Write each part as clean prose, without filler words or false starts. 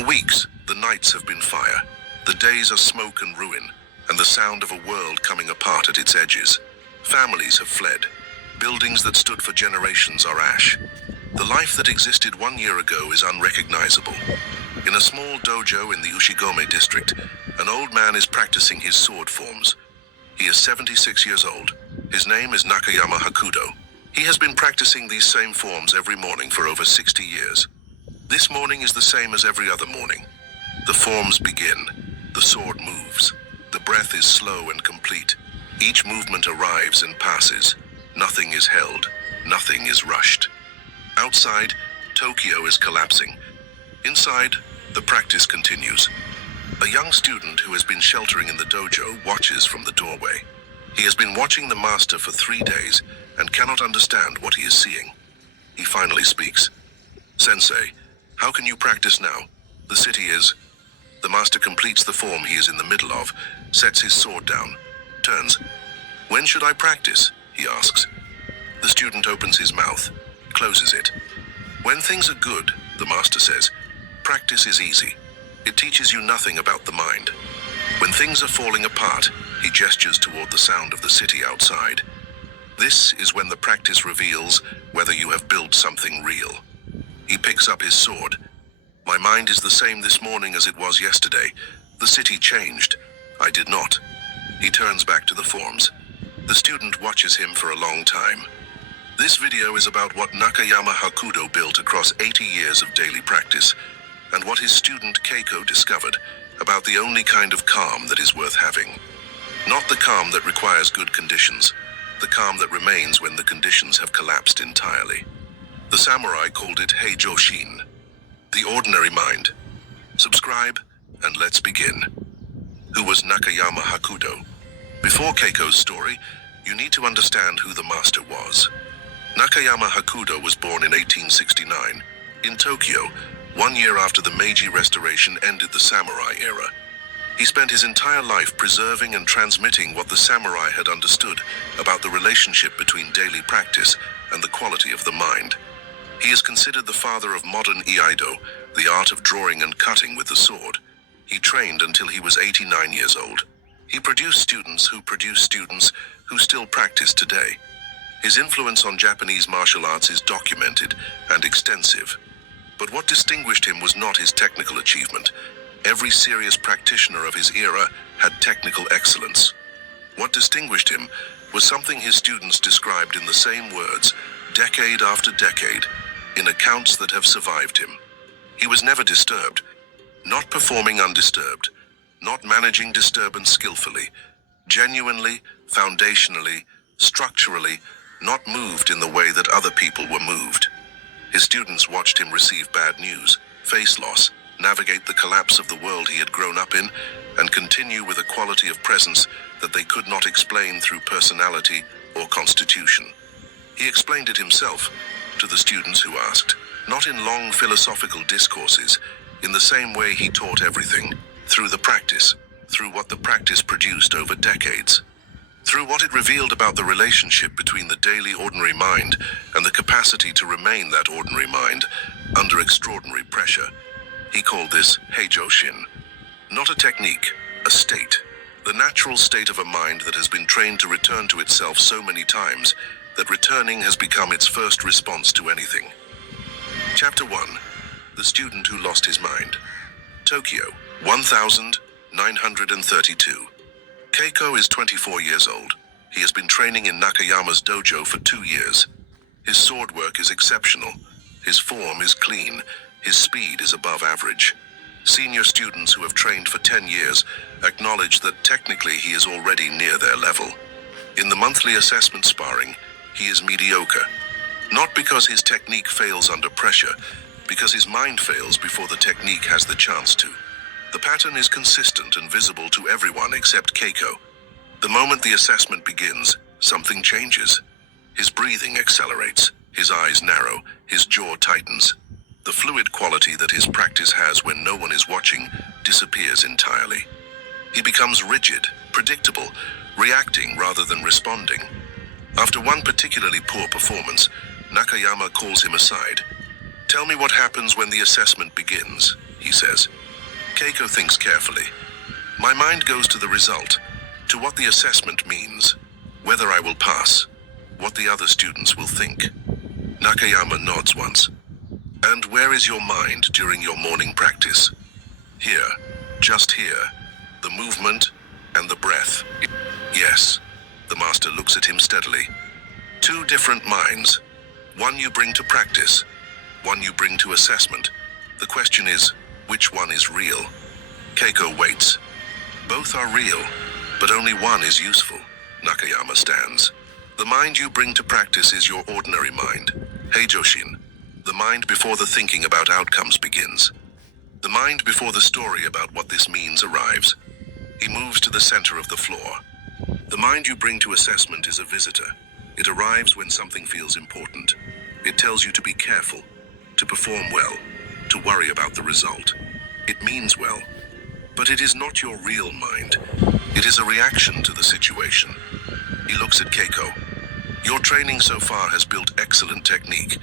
For weeks, the nights have been fire. The days are smoke and ruin, and the sound of a world coming apart at its edges. Families have fled. Buildings that stood for generations are ash. The life that existed 1 year ago is unrecognizable. In a small dojo in the Ushigome district, an old man is practicing his sword forms. He is 76 years old. His name is Nakayama Hakudo. He has been practicing these same forms every morning for over 60 years. This morning is the same as every other morning. The forms begin. The sword moves. The breath is slow and complete. Each movement arrives and passes. Nothing is held. Nothing is rushed. Outside, Tokyo is collapsing. Inside, the practice continues. A young student who has been sheltering in the dojo watches from the doorway. He has been watching the master for 3 days and cannot understand what he is seeing. He finally speaks. "Sensei, how can you practice now? The city is..." The master completes the form he is in the middle of, sets his sword down, turns. "When should I practice?" he asks. The student opens his mouth, closes it. "When things are good," the master says, "practice is easy. It teaches you nothing about the mind. When things are falling apart," he gestures toward the sound of the city outside. "This is when the practice reveals whether you have built something real." He picks up his sword. "My mind is the same this morning as it was yesterday. The city changed. I did not." He turns back to the forms. The student watches him for a long time. This video is about what Nakayama Hakudo built across 80 years of daily practice, and what his student Keiko discovered about the only kind of calm that is worth having. Not the calm that requires good conditions, the calm that remains when the conditions have collapsed entirely. The samurai called it Hei Joshin, the ordinary mind. Subscribe, and let's begin. Who was Nakayama Hakudo? Before Keiko's story, you need to understand who the master was. Nakayama Hakudo was born in 1869, in Tokyo, 1 year after the Meiji Restoration ended the samurai era. He spent his entire life preserving and transmitting what the samurai had understood about the relationship between daily practice and the quality of the mind. He is considered the father of modern iaido, the art of drawing and cutting with the sword. He trained until he was 89 years old. He produced students who still practice today. His influence on Japanese martial arts is documented and extensive. But what distinguished him was not his technical achievement. Every serious practitioner of his era had technical excellence. What distinguished him was something his students described in the same words, decade after decade, in accounts that have survived him. He was never disturbed, not performing undisturbed, not managing disturbance skillfully, genuinely, foundationally, structurally, not moved in the way that other people were moved. His students watched him receive bad news, face loss, navigate the collapse of the world he had grown up in, and continue with a quality of presence that they could not explain through personality or constitution. He explained it himself to the students who asked, not in long philosophical discourses, in the same way he taught everything, through the practice, through what the practice produced over decades, through what it revealed about the relationship between the daily ordinary mind and the capacity to remain that ordinary mind under extraordinary pressure. He called this Hei Joshin. Not a technique, a state. The natural state of a mind that has been trained to return to itself so many times that returning has become its first response to anything. Chapter 1. The Student Who Lost His Mind. Tokyo, 1932. Keiko is 24 years old. He has been training in Nakayama's dojo for 2 years. His sword work is exceptional. His form is clean. His speed is above average. Senior students who have trained for 10 years acknowledge that technically he is already near their level. In the monthly assessment sparring, he is mediocre. Not because his technique fails under pressure, because his mind fails before the technique has the chance to. The pattern is consistent and visible to everyone except Keiko. The moment the assessment begins, something changes. His breathing accelerates, his eyes narrow, his jaw tightens. The fluid quality that his practice has when no one is watching disappears entirely. He becomes rigid, predictable, reacting rather than responding. After one particularly poor performance, Nakayama calls him aside. "Tell me what happens when the assessment begins." he says. Keiko thinks carefully. My mind goes to the result, to what the assessment means, whether I will pass, what the other students will think. Nakayama nods once. And where is your mind during your morning practice? Here, just here, the movement and the breath. Yes, the master looks at him steadily. Two different minds. One you bring to practice, one you bring to assessment. The question is, which one is real? Keiko waits. Both are real, but only one is useful. Nakayama stands. The mind you bring to practice is your ordinary mind. Hey Joshin, the mind before the thinking about outcomes begins. The mind before the story about what this means arrives. He moves to the center of the floor. The mind you bring to assessment is a visitor. It arrives when something feels important. It tells you to be careful, to perform well, to worry about the result. It means well, but it is not your real mind. It is a reaction to the situation. He looks at Keiko. Your training so far has built excellent technique.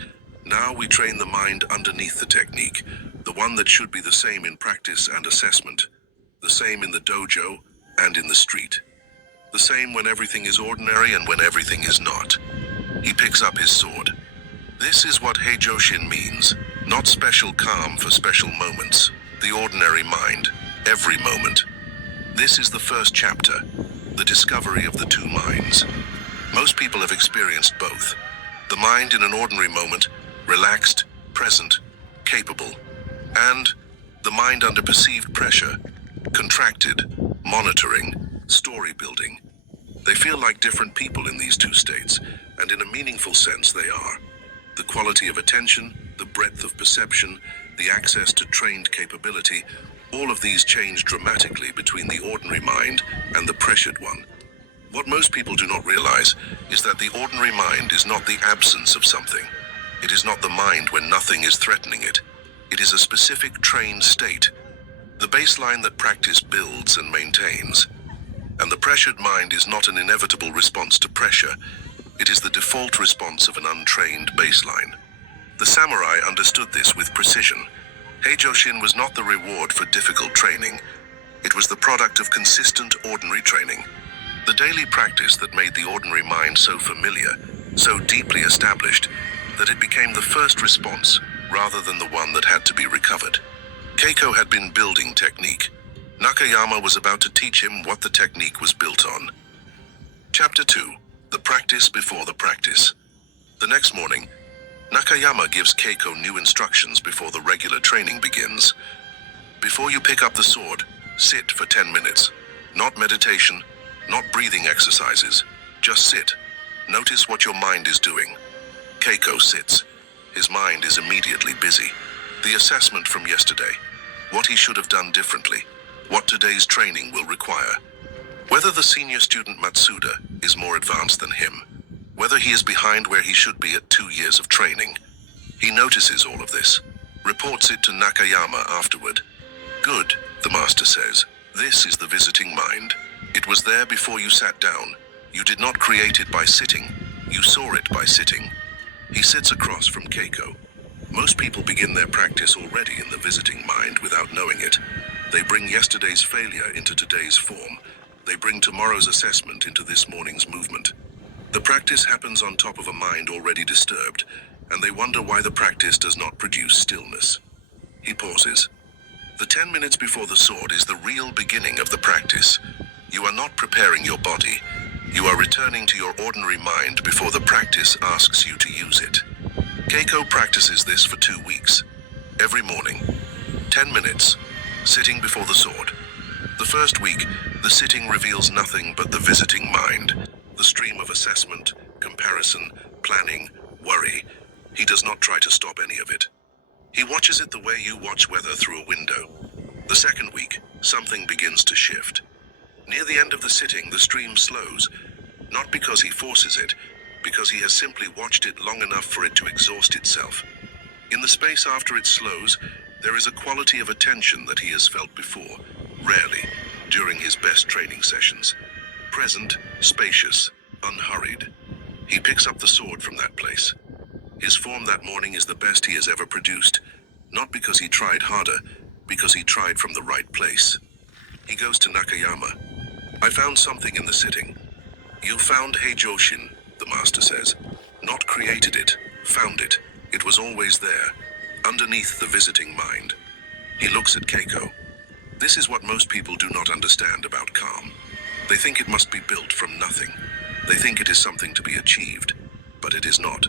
Now we train the mind underneath the technique, the one that should be the same in practice and assessment, the same in the dojo and in the street, the same when everything is ordinary and when everything is not. He picks up his sword. This is what Heijoshin means, not special calm for special moments, the ordinary mind, every moment. This is the first chapter, the discovery of the two minds. Most people have experienced both. The mind in an ordinary moment, relaxed, present, capable, and the mind under perceived pressure, contracted, monitoring, story building. They feel like different people in these two states, and in a meaningful sense they are. The quality of attention, the breadth of perception, the access to trained capability, all of these change dramatically between the ordinary mind and the pressured one. What most people do not realize is that the ordinary mind is not the absence of something. It is not the mind when nothing is threatening it. It is a specific trained state, the baseline that practice builds and maintains. And the pressured mind is not an inevitable response to pressure. It is the default response of an untrained baseline. The samurai understood this with precision. Heijoshin was not the reward for difficult training. It was the product of consistent ordinary training. The daily practice that made the ordinary mind so familiar, so deeply established, that it became the first response rather than the one that had to be recovered. Keiko had been building technique. Nakayama was about to teach him what the technique was built on. Chapter 2. The Practice Before the Practice. The next morning, Nakayama gives Keiko new instructions before the regular training begins. Before you pick up the sword, sit for 10 minutes. Not meditation, not breathing exercises. Just sit. Notice what your mind is doing. Keiko sits. His mind is immediately busy. The assessment from yesterday. What he should have done differently. What today's training will require. Whether the senior student Matsuda is more advanced than him. Whether he is behind where he should be at 2 years of training. He notices all of this. Reports it to Nakayama afterward. Good, the master says. This is the visiting mind. It was there before you sat down. You did not create it by sitting. You saw it by sitting. He sits across from Keiko. Most people begin their practice already in the visiting mind without knowing it. They bring yesterday's failure into today's form. They bring tomorrow's assessment into this morning's movement. The practice happens on top of a mind already disturbed, and they wonder why the practice does not produce stillness. He pauses. The 10 minutes before the sword is the real beginning of the practice. You are not preparing your body. You are returning to your ordinary mind before the practice asks you to use it. Keiko practices this for 2 weeks. Every morning, 10 minutes, sitting before the sword. The first week, the sitting reveals nothing but the visiting mind, the stream of assessment, comparison, planning, worry. He does not try to stop any of it. He watches it the way you watch weather through a window. The second week, something begins to shift. Near the end of the sitting, the stream slows, not because he forces it, because he has simply watched it long enough for it to exhaust itself. In the space after it slows, there is a quality of attention that he has felt before, rarely, during his best training sessions. Present, spacious, unhurried. He picks up the sword from that place. His form that morning is the best he has ever produced, not because he tried harder, because he tried from the right place. He goes to Nakayama. I found something in the sitting. You found Joshin, the master says. Not created it, found it. It was always there, underneath the visiting mind. He looks at Keiko. This is what most people do not understand about calm. They think it must be built from nothing. They think it is something to be achieved, but it is not.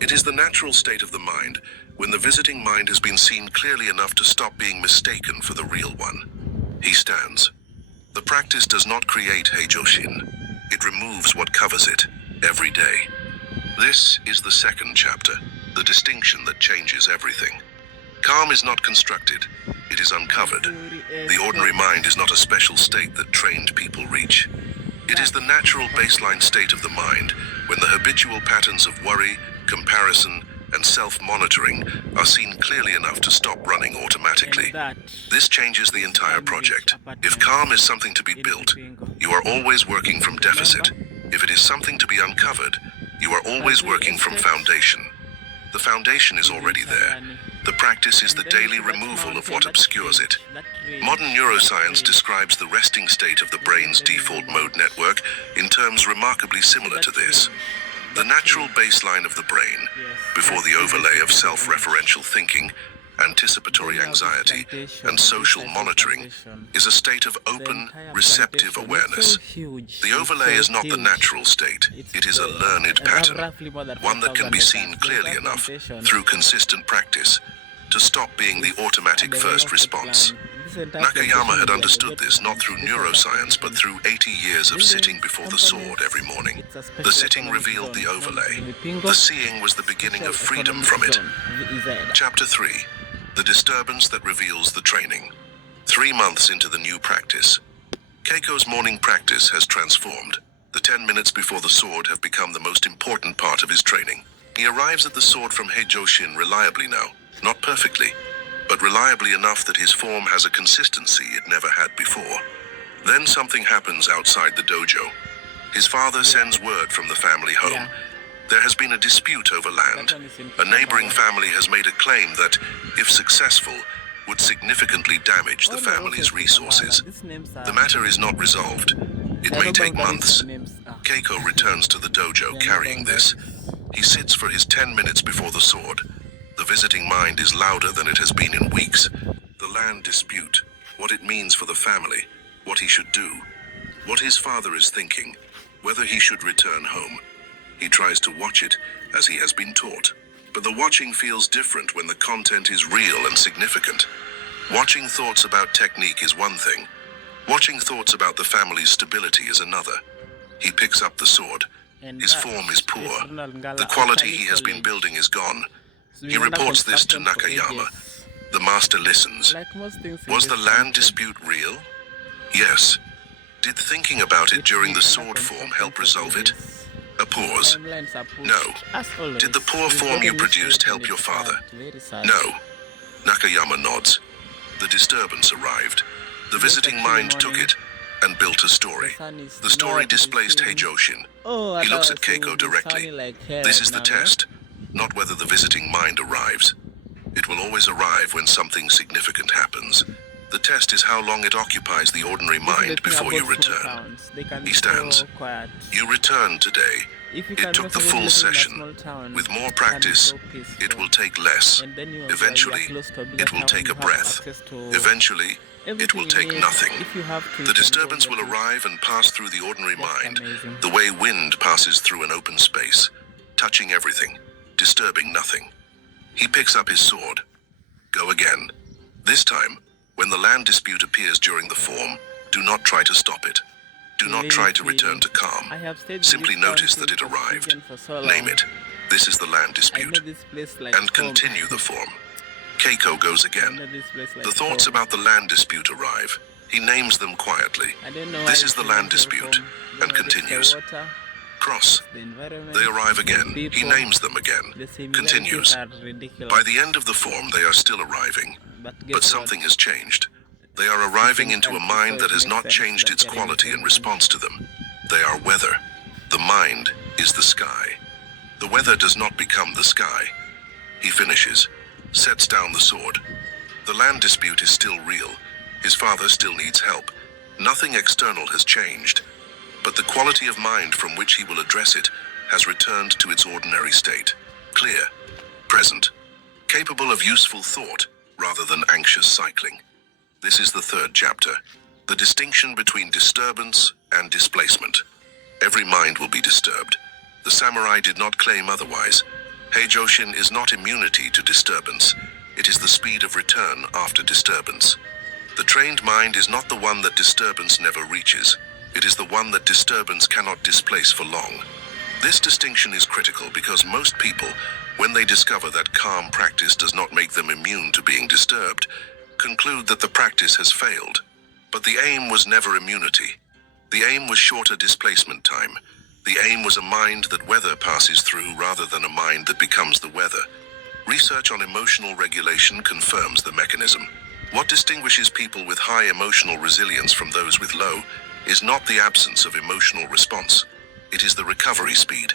It is the natural state of the mind when the visiting mind has been seen clearly enough to stop being mistaken for the real one. He stands. The practice does not create Joshin. It removes what covers it, every day. This is the second chapter, the distinction that changes everything. Calm is not constructed, it is uncovered. The ordinary mind is not a special state that trained people reach. It is the natural baseline state of the mind when the habitual patterns of worry, comparison, and self-monitoring are seen clearly enough to stop running automatically. This changes the entire project. If calm is something to be built, you are always working from deficit. If it is something to be uncovered, you are always working from foundation. The foundation is already there. The practice is the daily removal of what obscures it. Modern neuroscience describes the resting state of the brain's default mode network in terms remarkably similar to this. The natural baseline of the brain, before the overlay of self-referential thinking, anticipatory anxiety, and social monitoring, is a state of open, receptive awareness. The overlay is not the natural state, it is a learned pattern, one that can be seen clearly enough, through consistent practice, to stop being the automatic first response. Nakayama had understood this not through neuroscience but through 80 years of sitting before the sword every morning. The sitting revealed the overlay. The seeing was the beginning of freedom from it. Chapter 3. The disturbance that reveals the training. 3 months into the new practice. Keiko's morning practice has transformed. The 10 minutes before the sword have become the most important part of his training. He arrives at the sword from Joshin reliably now, not perfectly, but reliably enough that his form has a consistency it never had before. Then something happens outside the dojo. His father sends word from the family home. There has been a dispute over land. A neighboring family has made a claim that, if successful, would significantly damage the family's resources. The matter is not resolved. It may take months. Keiko returns to the dojo carrying this. He sits for his 10 minutes before the sword. The visiting mind is louder than it has been in weeks. The land dispute, what it means for the family, what he should do, what his father is thinking, whether he should return home. He tries to watch it, as he has been taught. But the watching feels different when the content is real and significant. Watching thoughts about technique is one thing. Watching thoughts about the family's stability is another. He picks up the sword. His form is poor. The quality he has been building is gone. He reports this to Nakayama. The master listens. Was the land dispute real? Yes. Did thinking about it during the sword form help resolve it? A pause. No. Did the poor form you produced help your father? No. Nakayama nods. The disturbance arrived. The visiting mind took it and built a story. The story displaced Joshin. He looks at Keiko directly. This is the test, not whether the visiting mind arrives. It will always arrive when something significant happens. The test is how long it occupies the ordinary mind before you return. He stands. You return today. It took the full session. With more practice, it will take less. Eventually, it will take a breath. Eventually, it will take nothing. The disturbance will arrive and pass through the ordinary mind, the way wind passes through an open space, touching everything, disturbing nothing. He picks up his sword. Go again. This time, when the land dispute appears during the form, do not try to stop it. Do not try to return to calm. Simply notice that it arrived. Name it. This is the land dispute. And continue the form. Keiko goes again. The thoughts about the land dispute arrive. He names them quietly. This is the land dispute, and continues. Cross. They arrive again. He names them again. Continues. By the end of the form, they are still arriving. But something has changed. They are arriving into a mind that has not changed its quality in response to them. They are weather. The mind is the sky. The weather does not become the sky. He finishes, sets down the sword. The land dispute is still real. His father still needs help. Nothing external has changed, but the quality of mind from which he will address it has returned to its ordinary state. Clear, present, capable of useful thought rather than anxious cycling. This is the third chapter, the distinction between disturbance and displacement. Every mind will be disturbed. The samurai did not claim otherwise. Joshin is not immunity to disturbance. It is the speed of return after disturbance. The trained mind is not the one that disturbance never reaches. It is the one that disturbance cannot displace for long. This distinction is critical because most people, when they discover that calm practice does not make them immune to being disturbed, conclude that the practice has failed. But the aim was never immunity. The aim was shorter displacement time. The aim was a mind that weather passes through rather than a mind that becomes the weather. Research on emotional regulation confirms the mechanism. What distinguishes people with high emotional resilience from those with low is not the absence of emotional response. It is the recovery speed.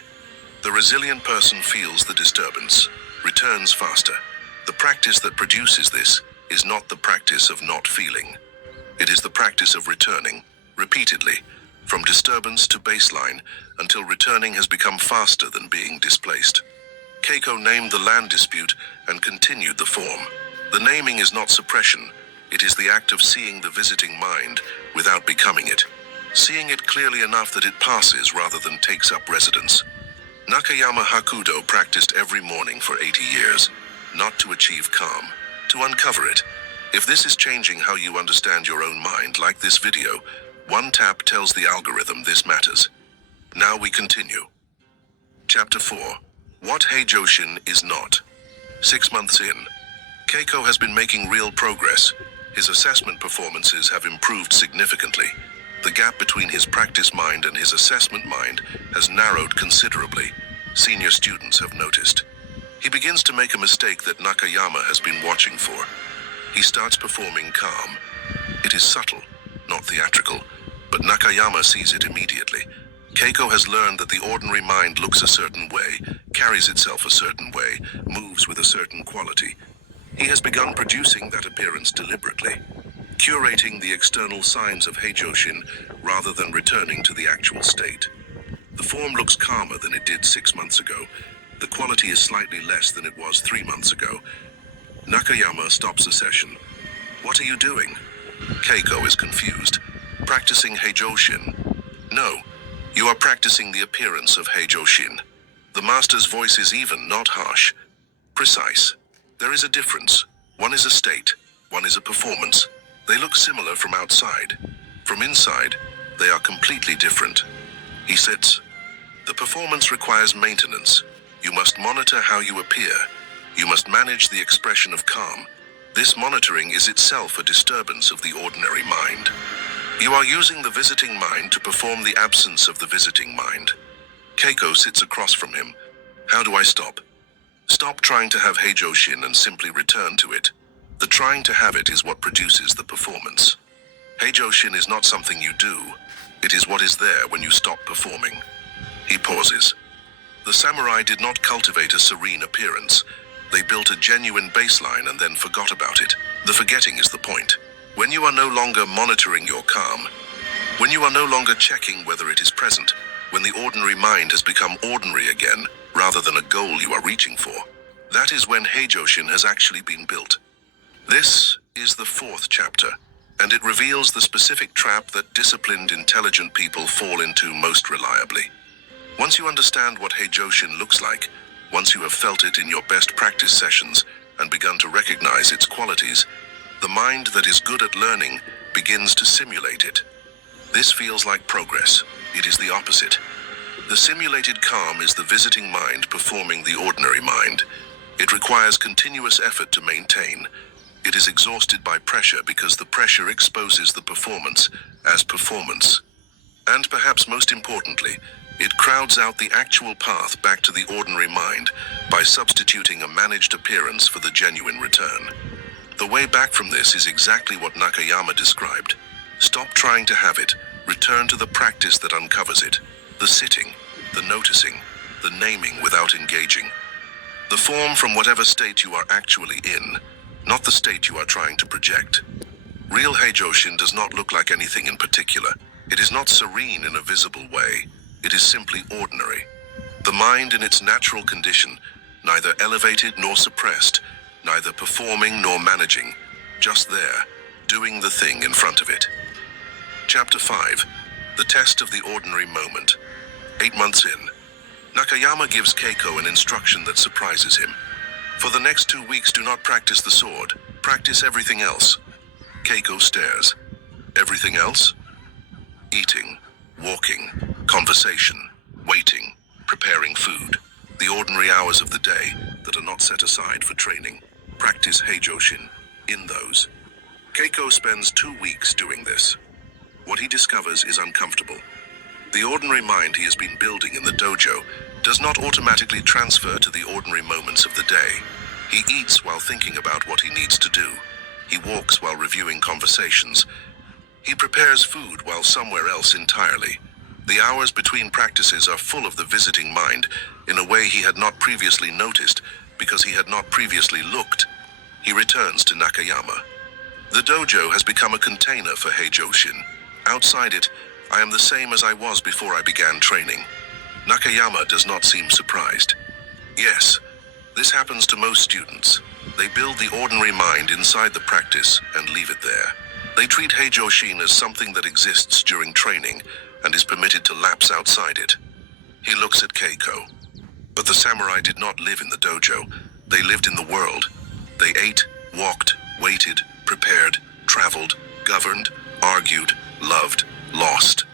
The resilient person feels the disturbance, returns faster. The practice that produces this is not the practice of not feeling. It is the practice of returning, repeatedly, from disturbance to baseline, until returning has become faster than being displaced. Keiko named the land dispute and continued the form. The naming is not suppression. It is the act of seeing the visiting mind without becoming it. Seeing it clearly enough that it passes rather than takes up residence. Nakayama Hakudo practiced every morning for 80 years, not to achieve calm, to uncover it. If this is changing how you understand your own mind, like this video, one tap tells the algorithm this matters. Now we continue. Chapter 4. What Joshin is not. 6 months in, Keiko has been making real progress. His assessment performances have improved significantly. The gap between his practice mind and his assessment mind has narrowed considerably. Senior students have noticed. He begins to make a mistake that Nakayama has been watching for. He starts performing calm. It is subtle, not theatrical, but Nakayama sees it immediately. Keiko has learned that the ordinary mind looks a certain way, carries itself a certain way, moves with a certain quality. He has begun producing that appearance deliberately, curating the external signs of Joshin rather than returning to the actual state. The form looks calmer than it did 6 months ago. The quality is slightly less than it was 3 months ago. Nakayama stops the session. What are you doing? Keiko is confused. Practicing Joshin? No, you are practicing the appearance of Joshin. The master's voice is even, not harsh. Precise. There is a difference. One is a state, one is a performance. They look similar from outside. From inside, they are completely different. He sits. The performance requires maintenance. You must monitor how you appear. You must manage the expression of calm. This monitoring is itself a disturbance of the ordinary mind. You are using the visiting mind to perform the absence of the visiting mind. Keiko sits across from him. How do I stop? Stop trying to have Joshin and simply return to it. The trying to have it is what produces the performance. Joshin is not something you do. It is what is there when you stop performing. He pauses. The samurai did not cultivate a serene appearance. They built a genuine baseline and then forgot about it. The forgetting is the point. When you are no longer monitoring your calm, when you are no longer checking whether it is present, when the ordinary mind has become ordinary again, rather than a goal you are reaching for, that is when Joshin has actually been built. This is the 4th chapter, and it reveals the specific trap that disciplined, intelligent people fall into most reliably. Once you understand what Joshin looks like, once you have felt it in your best practice sessions and begun to recognize its qualities, the mind that is good at learning begins to simulate it. This feels like progress. It is the opposite. The simulated calm is the visiting mind performing the ordinary mind. It requires continuous effort to maintain. It is exhausted by pressure because the pressure exposes the performance as performance. And perhaps most importantly, it crowds out the actual path back to the ordinary mind by substituting a managed appearance for the genuine return. The way back from this is exactly what Nakayama described. Stop trying to have it, return to the practice that uncovers it. The sitting, the noticing, the naming without engaging. The form from whatever state you are actually in. not the state you are trying to project. Real Joshin does not look like anything in particular. It is not serene in a visible way. It is simply ordinary. The mind in its natural condition, neither elevated nor suppressed, neither performing nor managing, just there, doing the thing in front of it. Chapter 5. The Test of the Ordinary Moment. 8 months in, Nakayama gives Keiko an instruction that surprises him. For the next 2 weeks, do not practice the sword. Practice everything else. Keiko stares. Everything else? Eating, walking, conversation, waiting, preparing food. The ordinary hours of the day that are not set aside for training. Practice Joshin in those. Keiko spends 2 weeks doing this. What he discovers is uncomfortable. The ordinary mind he has been building in the dojo does not automatically transfer to the ordinary moments of the day. He eats while thinking about what he needs to do. He walks while reviewing conversations. He prepares food while somewhere else entirely. The hours between practices are full of the visiting mind in a way he had not previously noticed because he had not previously looked. He returns to Nakayama. The dojo has become a container for Joshin. Outside it, I am the same as I was before I began training. Nakayama does not seem surprised. Yes, this happens to most students. They build the ordinary mind inside the practice and leave it there. They treat Joshin as something that exists during training and is permitted to lapse outside it. He looks at Keiko. But the samurai did not live in the dojo. They lived in the world. They ate, walked, waited, prepared, traveled, governed, argued, loved, lost.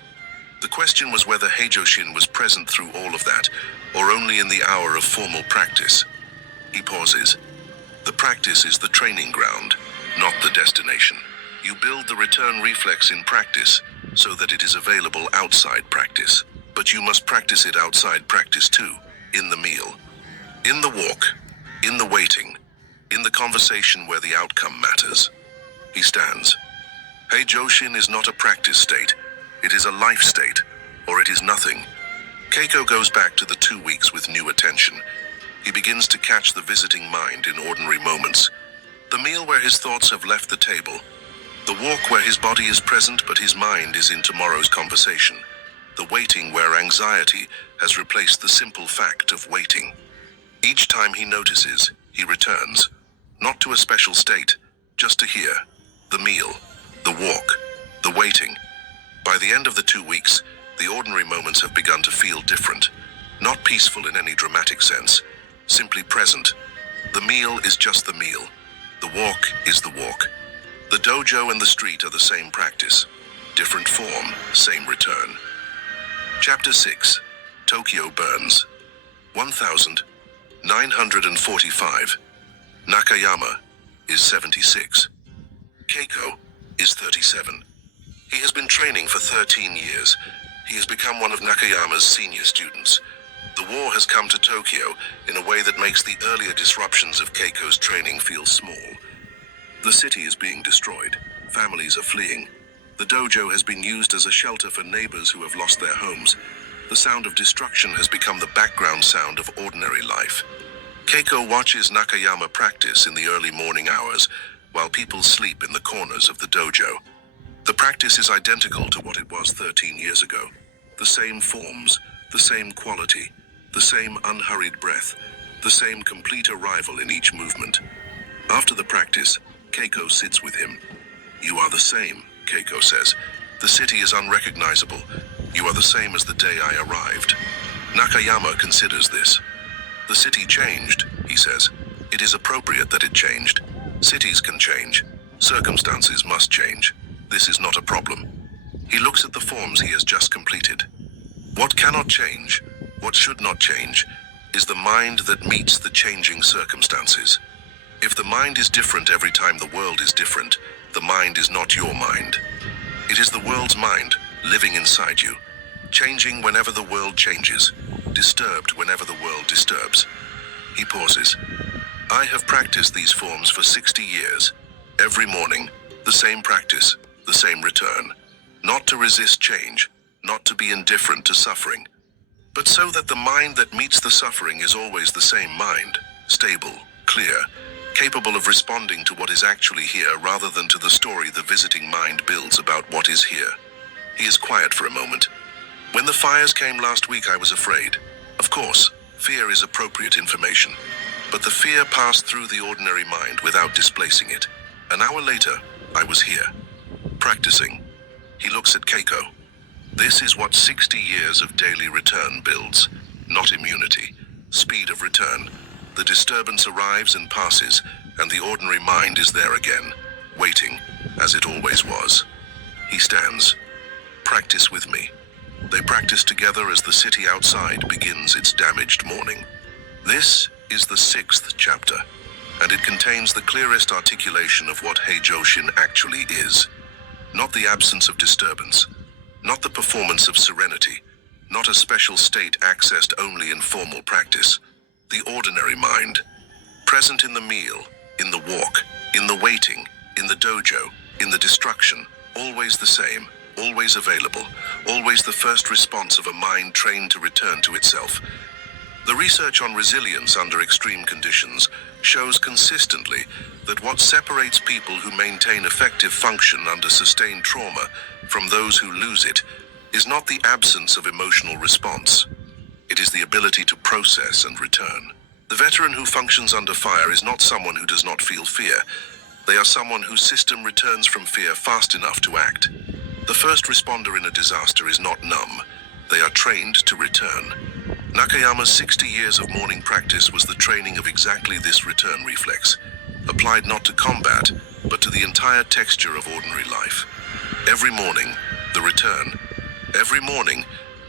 The question was whether Joshin was present through all of that, or only in the hour of formal practice. He pauses. The practice is the training ground, not the destination. You build the return reflex in practice so that it is available outside practice. But you must practice it outside practice too, in the meal, in the walk, in the waiting, in the conversation where the outcome matters. He stands. Joshin is not a practice state. It is a life state, or it is nothing. Keiko goes back to the 2 weeks with new attention. He begins to catch the visiting mind in ordinary moments. The meal where his thoughts have left the table. The walk where his body is present but his mind is in tomorrow's conversation. The waiting where anxiety has replaced the simple fact of waiting. Each time he notices, he returns. Not to a special state, just to here. The meal, the walk, the waiting. By the end of the 2 weeks, the ordinary moments have begun to feel different. Not peaceful in any dramatic sense, simply present. The meal is just the meal. The walk is the walk. The dojo and the street are the same practice. Different form, same return. Chapter 6. Tokyo Burns. 1945. Nakayama is 76. Keiko is 37. He has been training for 13 years. He has become one of Nakayama's senior students. The war has come to Tokyo in a way that makes the earlier disruptions of Keiko's training feel small. The city is being destroyed. Families are fleeing. The dojo has been used as a shelter for neighbors who have lost their homes. The sound of destruction has become the background sound of ordinary life. Keiko watches Nakayama practice in the early morning hours while people sleep in the corners of the dojo. The practice is identical to what it was 13 years ago. The same forms, the same quality, the same unhurried breath, the same complete arrival in each movement. After the practice, Keiko sits with him. "You are the same," Keiko says. "The city is unrecognizable. You are the same as the day I arrived." Nakayama considers this. "The city changed," he says. "It is appropriate that it changed. Cities can change. Circumstances must change. This is not a problem." He looks at the forms he has just completed. What cannot change, what should not change, is the mind that meets the changing circumstances. If the mind is different every time the world is different, the mind is not your mind. It is the world's mind, living inside you, changing whenever the world changes, disturbed whenever the world disturbs. He pauses. "I have practiced these forms for 60 years. Every morning, the same practice, the same return. Not to resist change, not to be indifferent to suffering, but so that the mind that meets the suffering is always the same mind, stable, clear, capable of responding to what is actually here rather than to the story the visiting mind builds about what is here. He is quiet for a moment. When the fires came last week, I was afraid. Of course, fear is appropriate information. But the fear passed through the ordinary mind without displacing it. An hour later, I was here, practicing. He looks at Keiko. This is what 60 years of daily return builds. Not immunity, speed of return. The disturbance arrives and passes, and the ordinary mind is there again, waiting, as it always was. He stands. Practice with me. They practice together as the city outside begins its damaged morning. This is the 6th chapter, and it contains the clearest articulation of what Joshin actually is. Not the absence of disturbance, not the performance of serenity, not a special state accessed only in formal practice. The ordinary mind, present in the meal, in the walk, in the waiting, in the dojo, in the destruction, always the same, always available, always the first response of a mind trained to return to itself. The research on resilience under extreme conditions shows consistently that what separates people who maintain effective function under sustained trauma from those who lose it is not the absence of emotional response. It is the ability to process and return. The veteran who functions under fire is not someone who does not feel fear. They are someone whose system returns from fear fast enough to act. The first responder in a disaster is not numb. They are trained to return. Nakayama's 60 years of morning practice was the training of exactly this return reflex, applied not to combat, but to the entire texture of ordinary life. Every morning, the return. Every morning,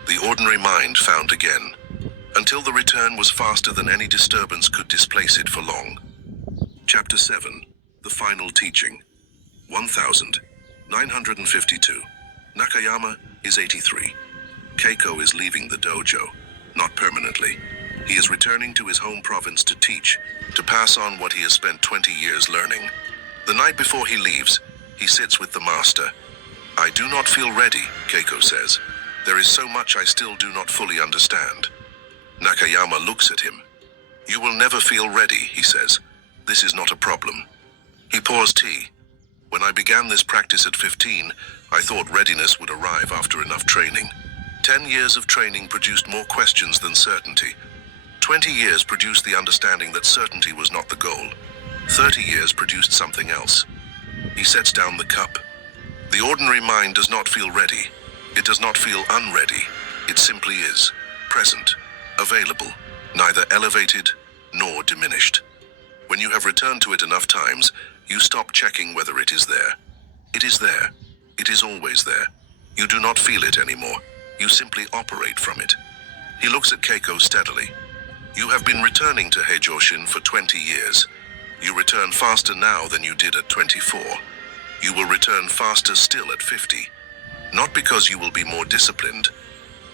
the ordinary mind found again, until the return was faster than any disturbance could displace it for long. Chapter 7, The Final Teaching. 1952. Nakayama is 83. Keiko is leaving the dojo. Not permanently. He is returning to his home province to teach, to pass on what he has spent 20 years learning. The night before he leaves, he sits with the master. I do not feel ready, Keiko says. There is so much I still do not fully understand. Nakayama looks at him. You will never feel ready, he says. This is not a problem. He pours tea. When I began this practice at 15, I thought readiness would arrive after enough training. 10 years of training produced more questions than certainty. 20 years produced the understanding that certainty was not the goal. 30 years produced something else. He sets down the cup. The ordinary mind does not feel ready. It does not feel unready. It simply is. Present. Available. Neither elevated nor diminished. When you have returned to it enough times, you stop checking whether it is there. It is there. It is always there. You do not feel it anymore. You simply operate from it. He looks at Keiko steadily. You have been returning to Joshin for 20 years. You return faster now than you did at 24. You will return faster still at 50. Not because you will be more disciplined,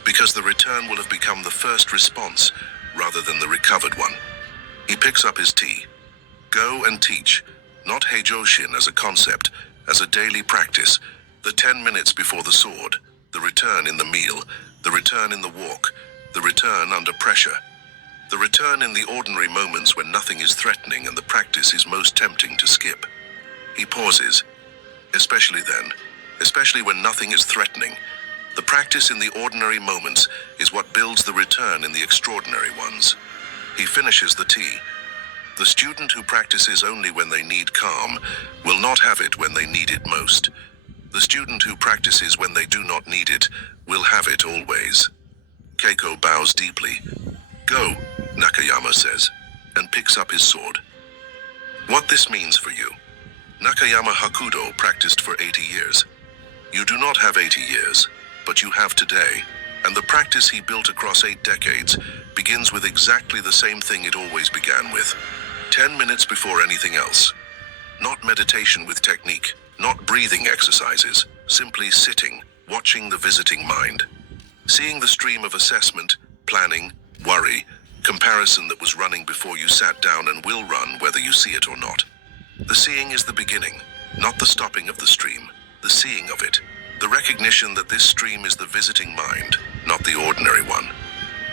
because the return will have become the first response rather than the recovered one. He picks up his tea. Go and teach, not Joshin as a concept, as a daily practice, the 10 minutes before the sword, the return in the meal, the return in the walk, the return under pressure, the return in the ordinary moments when nothing is threatening and the practice is most tempting to skip. He pauses, especially then, especially when nothing is threatening. The practice in the ordinary moments is what builds the return in the extraordinary ones. He finishes the tea. The student who practices only when they need calm will not have it when they need it most. The student who practices when they do not need it will have it always. Keiko bows deeply. Go, Nakayama says, and picks up his sword. What this means for you. Nakayama Hakudo practiced for 80 years. You do not have 80 years, but you have today, and the practice he built across 8 decades begins with exactly the same thing it always began with. 10 minutes before anything else. Not meditation with technique, not breathing exercises, simply sitting, watching the visiting mind. Seeing the stream of assessment, planning, worry, comparison that was running before you sat down and will run whether you see it or not. The seeing is the beginning, not the stopping of the stream, the seeing of it. The recognition that this stream is the visiting mind, not the ordinary one.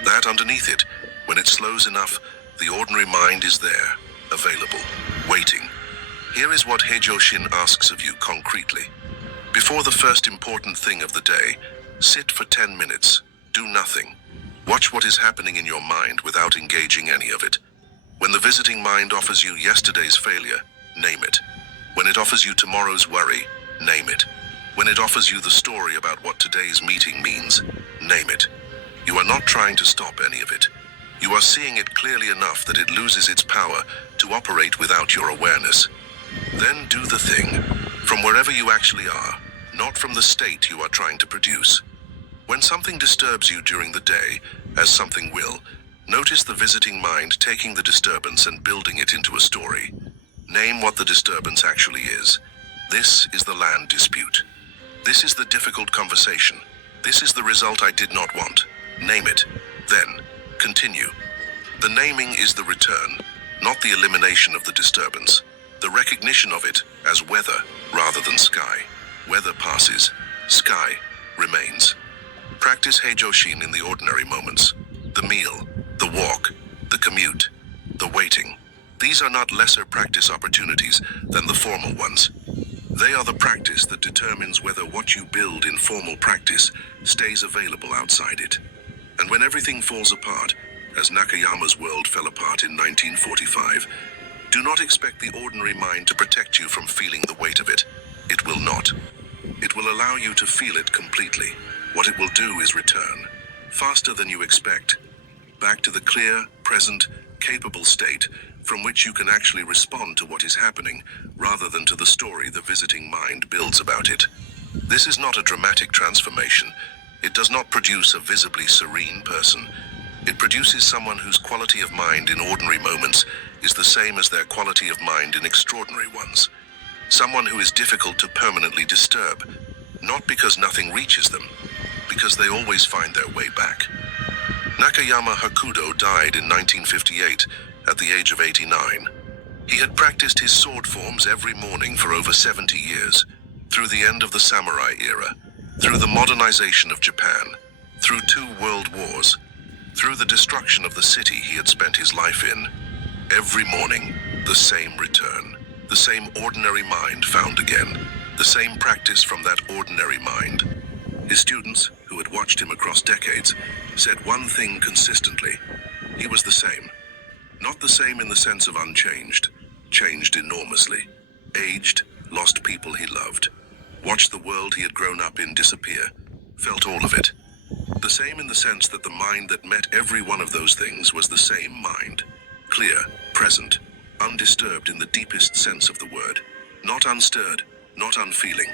That underneath it, when it slows enough, the ordinary mind is there, available. Waiting. Here is what Joshin asks of you concretely. Before the first important thing of the day, sit for 10 minutes. Do nothing. Watch what is happening in your mind without engaging any of it. When the visiting mind offers you yesterday's failure, name it. When it offers you tomorrow's worry, name it. When it offers you the story about what today's meeting means, name it. You are not trying to stop any of it. You are seeing it clearly enough that it loses its power to operate without your awareness. Then do the thing, from wherever you actually are, not from the state you are trying to produce. When something disturbs you during the day, as something will, notice the visiting mind taking the disturbance and building it into a story. Name what the disturbance actually is. This is the land dispute. This is the difficult conversation. This is the result I did not want. Name it. Then, continue. The naming is the return, not the elimination of the disturbance. The recognition of it as weather rather than sky. Weather passes. Sky remains. Practice Joshin in the ordinary moments. The meal, the walk, the commute, the waiting. These are not lesser practice opportunities than the formal ones. They are the practice that determines whether what you build in formal practice stays available outside it. And when everything falls apart, as Nakayama's world fell apart in 1945, do not expect the ordinary mind to protect you from feeling the weight of it. It will not. It will allow you to feel it completely. What it will do is return, faster than you expect, back to the clear, present, capable state from which you can actually respond to what is happening, rather than to the story the visiting mind builds about it. This is not a dramatic transformation. It does not produce a visibly serene person. It produces someone whose quality of mind in ordinary moments is the same as their quality of mind in extraordinary ones. Someone who is difficult to permanently disturb, not because nothing reaches them, because they always find their way back. Nakayama Hakudo died in 1958 at the age of 89. He had practiced his sword forms every morning for over 70 years, through the end of the samurai era, through the modernization of Japan, through 2 world wars, through the destruction of the city he had spent his life in. Every morning, the same return, the same ordinary mind found again, the same practice from that ordinary mind. His students, who had watched him across decades, said one thing consistently. He was the same. Not the same in the sense of unchanged, changed enormously, aged, lost people he loved, watched the world he had grown up in disappear, felt all of it. The same in the sense that the mind that met every one of those things was the same mind. Clear, present, undisturbed in the deepest sense of the word. Not unstirred, not unfeeling.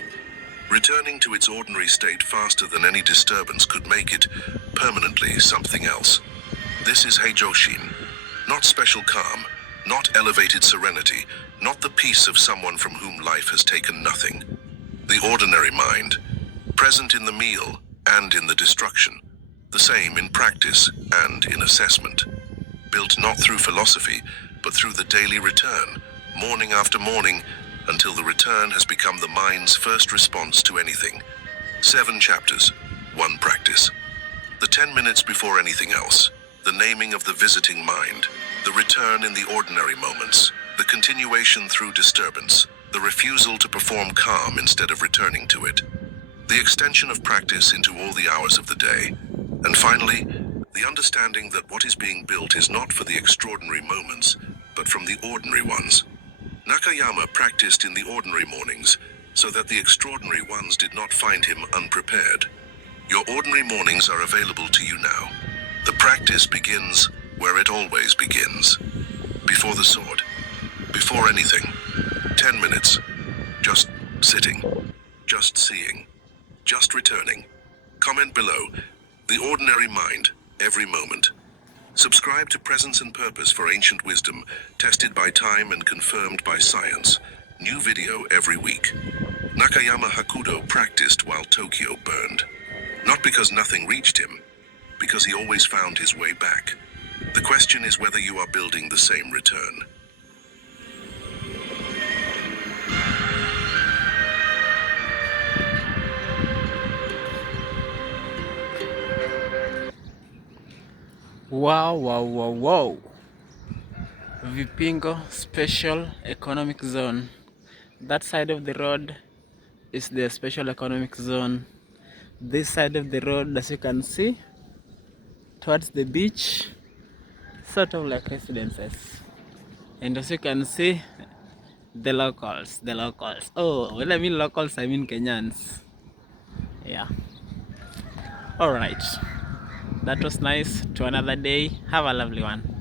Returning to its ordinary state faster than any disturbance could make it, permanently, something else. This is Joshin. Not special calm, not elevated serenity, not the peace of someone from whom life has taken nothing. The ordinary mind, present in the meal and in the destruction, the same in practice and in assessment. Built not through philosophy, but through the daily return, morning after morning, until the return has become the mind's first response to anything. 7 chapters, 1 practice. The 10 minutes before anything else, the naming of the visiting mind, the return in the ordinary moments, the continuation through disturbance, the refusal to perform calm instead of returning to it, the extension of practice into all the hours of the day, and finally, the understanding that what is being built is not for the extraordinary moments, but from the ordinary ones. Nakayama practiced in the ordinary mornings, so that the extraordinary ones did not find him unprepared. Your ordinary mornings are available to you now. The practice begins where it always begins. Before the sword. Before anything. 10 minutes. Just sitting. Just seeing. Just returning. Comment below. The ordinary mind, every moment. Subscribe to Presence and Purpose for Ancient Wisdom, tested by time and confirmed by science. New video every week. Nakayama Hakudo practiced while Tokyo burned. Not because nothing reached him, because he always found his way back. The question is whether you are building the same return. Wow, wow, wow, wow. Vipingo Special Economic Zone. That side of the road is the Special Economic Zone. This side of the road, as you can see, towards the beach, sort of like residences. And as you can see, the locals. Oh, when I mean locals, I mean Kenyans. Yeah. All right. That was nice. To another day. Have a lovely one.